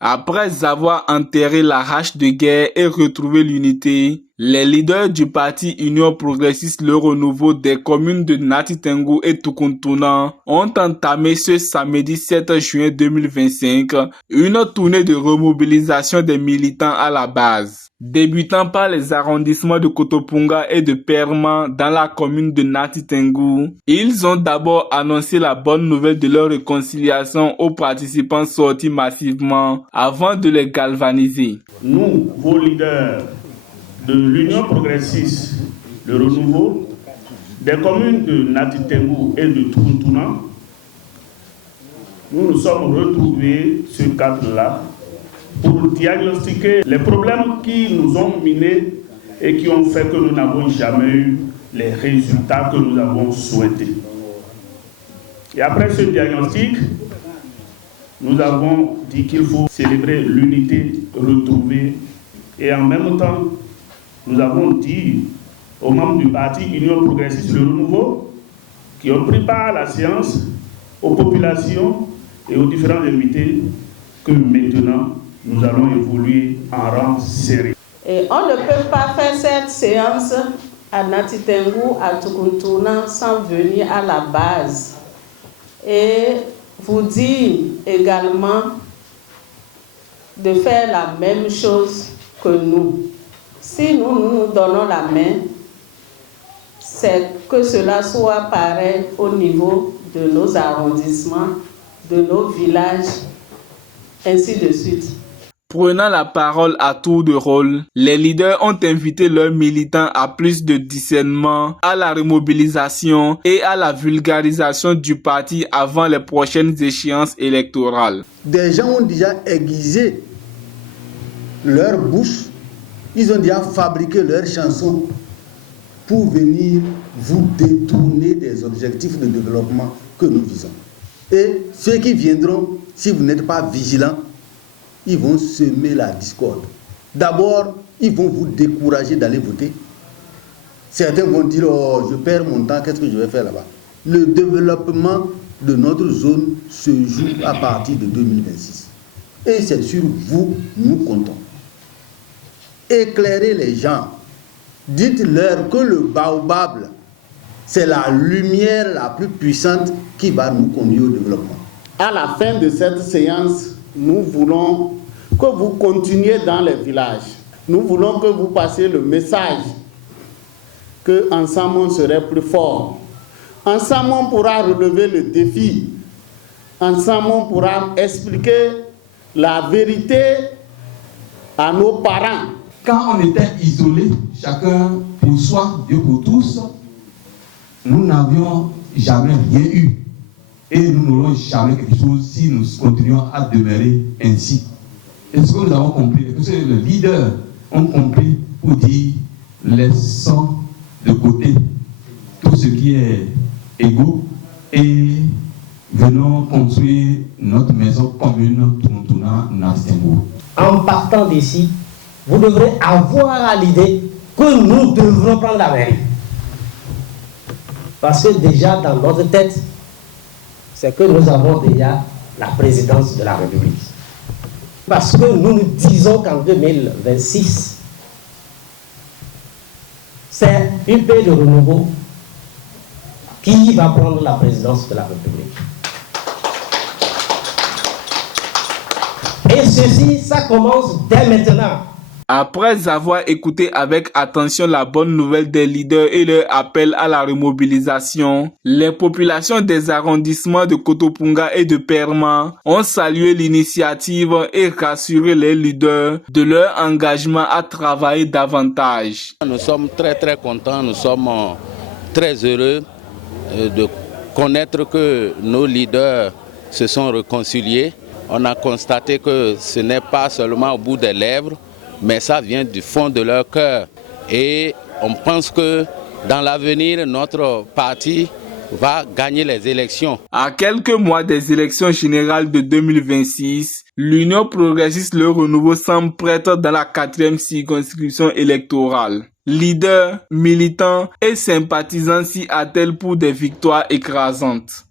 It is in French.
Après avoir enterré la hache de guerre et retrouvé l'unité, les leaders du parti Union Progressiste Le Renouveau des communes de Nati Tengou et Tukuntuna ont entamé ce samedi 7 juin 2025 une tournée de remobilisation des militants à la base. Débutant par les arrondissements de Kotopunga et de Perma dans la commune de Nati Tengou, ils ont d'abord annoncé la bonne nouvelle de leur réconciliation aux participants sortis massivement avant de les galvaniser. Nous, vos leaders de l'Union Progressiste, le Renouveau, des communes de Nati Tengou et de Tukuntuna, nous nous sommes retrouvés ce cadre-là pour diagnostiquer les problèmes qui nous ont minés et qui ont fait que nous n'avons jamais eu les résultats que nous avons souhaités. Et après ce diagnostic, nous avons dit qu'il faut célébrer l'unité retrouvée et en même temps, nous avons dit aux membres du parti Union Progressiste Le Renouveau qui ont pris part à la séance, aux populations et aux différents invités que maintenant, nous allons évoluer en rang serré. Et on ne peut pas faire cette séance à Nati Tengou, à Tukuntuna, sans venir à la base. Et vous dire également de faire la même chose que nous. Si nous donnons la main, c'est que cela soit pareil au niveau de nos arrondissements, de nos villages, ainsi de suite. Prenant la parole à tour de rôle, les leaders ont invité leurs militants à plus de discernement, à la remobilisation et à la vulgarisation du parti avant les prochaines échéances électorales. Des gens ont déjà aiguisé leur bouche, ils ont déjà fabriqué leurs chansons pour venir vous détourner des objectifs de développement que nous visons. Et ceux qui viendront, si vous n'êtes pas vigilants, ils vont semer la discorde. D'abord, ils vont vous décourager d'aller voter. Certains vont dire, oh, je perds mon temps, qu'est-ce que je vais faire là-bas? Le développement de notre zone se joue à partir de 2026. Et c'est sur vous, nous comptons. Éclairez les gens. Dites-leur que le baobab, c'est la lumière la plus puissante qui va nous conduire au développement. À la fin de cette séance, nous voulons que vous continuiez dans les villages. Nous voulons que vous passiez le message qu'ensemble on serait plus fort. Ensemble on pourra relever le défi. Ensemble on pourra expliquer la vérité à nos parents. Quand on était isolés, chacun pour soi, Dieu pour tous, nous n'avions jamais rien eu. Et nous n'aurons jamais quelque chose si nous continuons à demeurer ainsi. Est-ce que nous avons compris? Est-ce que les leaders ont compris pour dire laissons de côté tout ce qui est égaux et venons construire notre maison commune Tukuntuna Nati Tengou. En partant d'ici, vous devrez avoir à l'idée que nous devrons prendre la mairie. Parce que déjà dans notre tête, c'est que nous avons déjà la présidence de la République. Parce que nous nous disons qu'en 2026, c'est UP de Renouveau qui va prendre la présidence de la République. Et ceci, ça commence dès maintenant. Après avoir écouté avec attention la bonne nouvelle des leaders et leur appel à la remobilisation, les populations des arrondissements de Kotopunga et de Perma ont salué l'initiative et rassuré les leaders de leur engagement à travailler davantage. Nous sommes très contents, nous sommes très heureux de connaître que nos leaders se sont réconciliés. On a constaté que ce n'est pas seulement au bout des lèvres, mais ça vient du fond de leur cœur. Et on pense que dans l'avenir, notre parti va gagner les élections. À quelques mois des élections générales de 2026, l'Union Progressiste Le Renouveau semble prête dans la 4e circonscription électorale. Leaders, militants et sympathisants s'y attellent pour des victoires écrasantes.